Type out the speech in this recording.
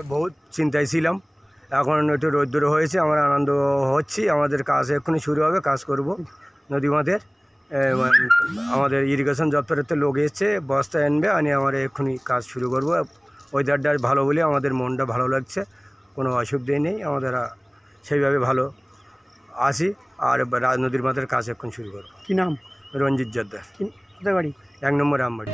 আমরা বহুত চিন্তায় ছিলাম, এখন একটু রৌদ্র হয়েছে, আমরা আনন্দ হচ্ছি। আমাদের কাজ এক্ষুনি শুরু হবে, কাজ করব নদীমাদের। আমাদের ইরিগেশন দপ্তরের লোক এসছে, বস্তা আনবে, আনি আমরা এক্ষুনি কাজ শুরু করব। ওয়েদারটা ভালো বলে আমাদের মনটা ভালো লাগছে, কোনো অসুবিধাই নেই। আমাদের সেইভাবে ভালো আসি, আর নদীর মাথার কাজ এখন শুরু করব। কি নাম? রঞ্জিত জর্দার। কোথায় বাড়ি? 1 নম্বর আমবাড়ি।